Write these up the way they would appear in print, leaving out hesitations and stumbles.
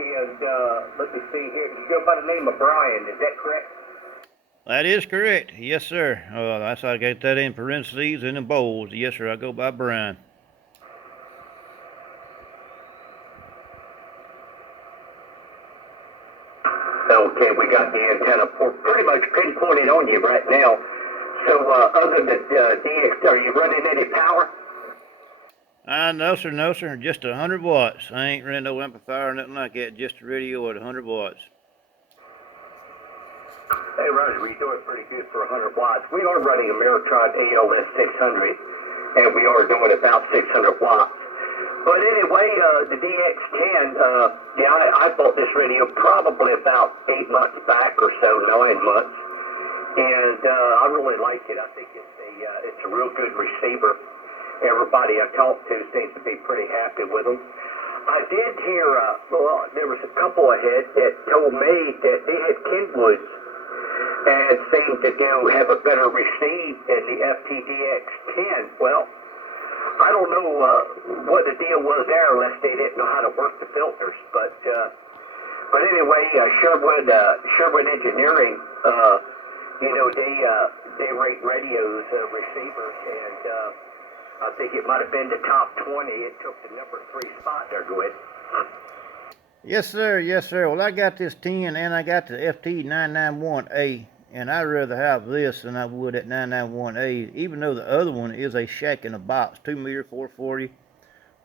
And let me see here. You go by the name of Brian, is that correct? That is correct. Yes, sir. That's how I got that in parentheses and in bowls. Yes, sir. I go by Brian. Okay, we got the antenna pretty much pinpointed on you right now. So, other than DX, are you running any power? No, sir. No, sir. Just 100 watts. I ain't running no amplifier or nothing like that. Just a radio at 100 watts. Hey, Roger, we're doing pretty good for 100 watts. We are running a Meritron ALS 600, and we are doing about 600 watts. But anyway, the DX10, I bought this radio probably about 8 months back or so, 9 months. And I really like it. I think it's a real good receiver. Everybody I talked to seems to be pretty happy with them. I did hear, there was a couple ahead that told me that they had Kenwoods and seemed to have a better receive in the ftdx10. Well, I don't know what the deal was there, unless they didn't know how to work the filters. But anyway, Sherwood Engineering, they rate radios, receivers, and I think it might have been the top 20. It took the number 3 spot there, Gwen. Yes, sir. Yes, sir. Well, I got this 10 and I got the FT991A, and I'd rather have this than I would that 991A, even though the other one is a shack in a box, 2 meter, 440,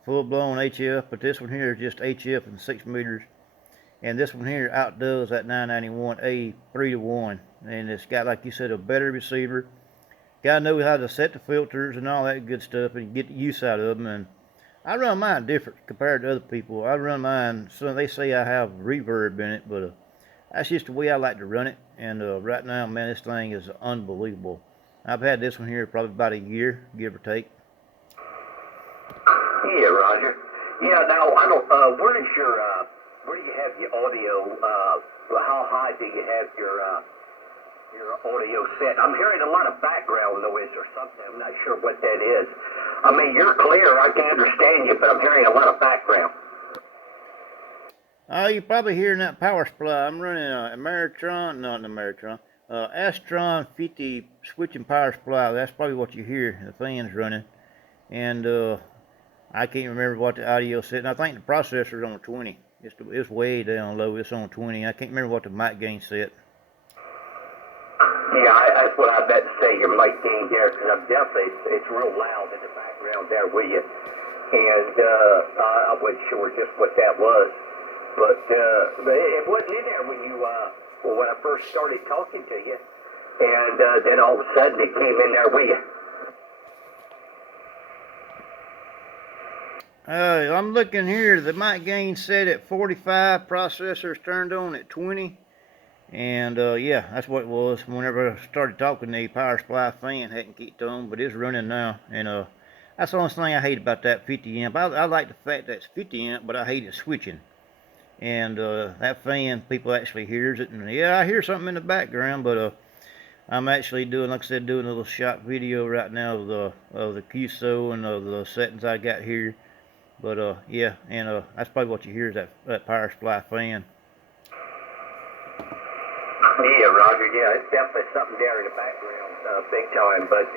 full-blown HF, but this one here is just HF and 6 meters, and this one here outdoes that 991A 3-to-1, and it's got, like you said, a better receiver. Gotta know how to set the filters and all that good stuff and get the use out of them. And I run mine different compared to other people. I run mine, so they say I have reverb in it, but that's just the way I like to run it. And right now, man, this thing is unbelievable. I've had this one here probably about a year, give or take. Yeah, Roger. Yeah, now, I don't, where do you have your audio, how high do you have your audio set? I'm hearing a lot of background noise or something. I'm not sure what that is. I mean, you're clear. I can understand you, but I'm hearing a lot of background. You're probably hearing that power supply. I'm running Astron 50 switching power supply. That's probably what you hear. The fan's running. And I can't remember what the audio set. And I think the processor's on 20. It's way down low. It's on 20. I can't remember what the mic gain set. Yeah, that's what I was about to say. Your mic gain there, because I'm definitely, it's real loud in the background there with you. And I wasn't sure just what that was. But it wasn't in there when when I first started talking to you. And then all of a sudden it came in there with you. I'm looking here. The mic gain set at 45. Processor's turned on at 20. And yeah, that's what it was. Whenever I started talking, the power supply fan hadn't kicked on, but it's running now. And that's the only thing I hate about that 50 amp. I like the fact that it's 50 amp, but I hate it switching. And that fan, people actually hears it. And yeah, I hear something in the background, but I'm actually doing, like I said, doing a little shot video right now of the QSO and of the settings I got here. But yeah, and that's probably what you hear is that power supply fan. Yeah, Roger, yeah, it's definitely something there in the background, big time, but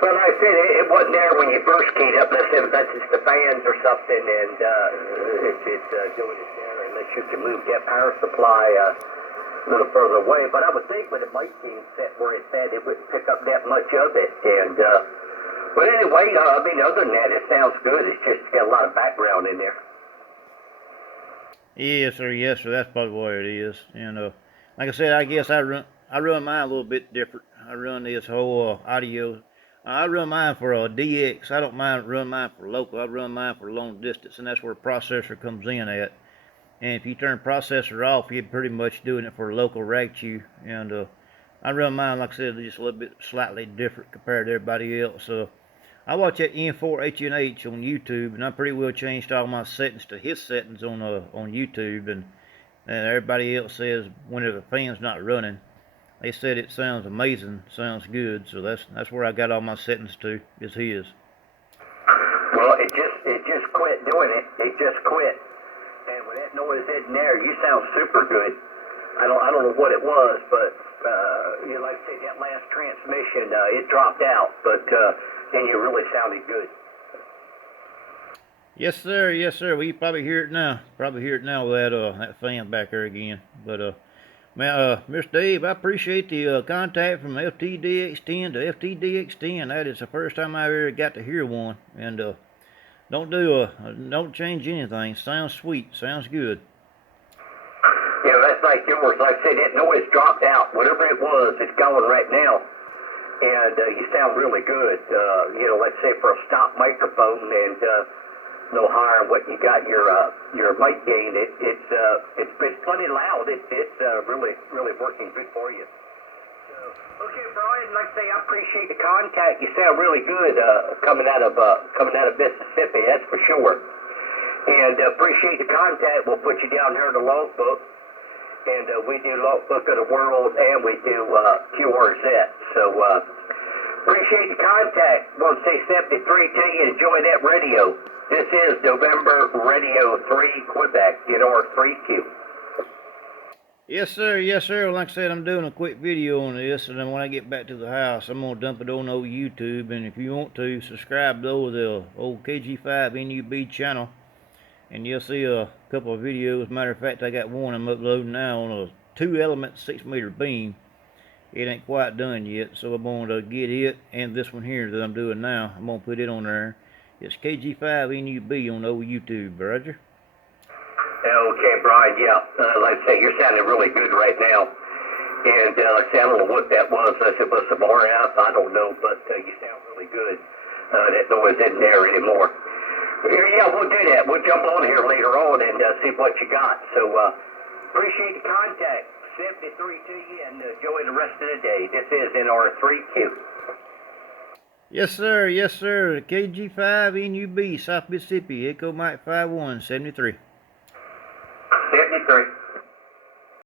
like I said, it wasn't there when you first keyed up. Let's say that's just the fans or something, and it's doing it there, unless you can move that power supply a little further away. But I would think with the mic being set where it's at, it wouldn't pick up that much of it, and but anyway, I mean, other than that, it sounds good. It's just got a lot of background in there. Yes, sir. Yes, sir. That's probably what it is. And like I said, I guess I run mine a little bit different. I run this whole audio. I run mine for a DX. I don't mind run mine for local. I run mine for long distance, and that's where the processor comes in at. And if you turn processor off, you're pretty much doing it for local RAGQ. And I run mine, like I said, just a little bit slightly different compared to everybody else. I watch that N4HNH on YouTube, and I pretty well changed all my settings to his settings on YouTube, and everybody else says whenever the fan's not running, they said it sounds amazing, sounds good. So that's where I got all my settings to, is his. Well, it just quit doing it. It just quit. And with that noise in there. You sound super good. I don't know what it was, but you know, like I say, that last transmission, it dropped out, but then you really sounded good. Yes, sir. Yes, sir. Well, you probably hear it now. Probably hear it now with that fan back there again. But man, Mr. Dave, I appreciate the contact from ftdx10 to ftdx10. That is the first time I ever got to hear one. And don't change anything. Sounds sweet. Sounds good. Yeah, that's like yours. Like I said, that noise dropped out. Whatever it was, it's going right now. And you sound really good. You know, let's say for a stop microphone and no higher than what you got your mic gain. It's plenty loud. It's really working good for you. Okay, Brian. Like I say, I appreciate the contact. You sound really good coming out of Mississippi. That's for sure. And appreciate the contact. We'll put you down here in the logbook. And we do logbook of the world, and we do QRZ. So appreciate the contact. Want to say 73 to you. Enjoy that radio. This is November Radio 3 Quebec, NR3Q. Yes, sir. Yes, sir. Well, like I said, I'm doing a quick video on this, and then when I get back to the house, I'm going to dump it on old YouTube. And if you want to, subscribe to the old KG5NUB channel, and you'll see a couple of videos. Matter of fact, I got one I'm uploading now on a 2-element 6-meter beam. It ain't quite done yet, so I'm going to get it and this one here that I'm doing now. I'm going to put it on there. It's KG5NUB on old YouTube, Roger. Okay, Brian, yeah. Like I say, you're sounding really good right now. And like I say, I don't know what that was. I said, was some RF? I don't know, but you sound really good. That noise isn't there anymore. Yeah, we'll do that. We'll jump on here later on and see what you got. So appreciate the contact. 73 to you, and enjoy the rest of the day. This is NR3Q. Yes, sir. Yes, sir. KG5NUB, South Mississippi, Echo Mike 51, 73. 73.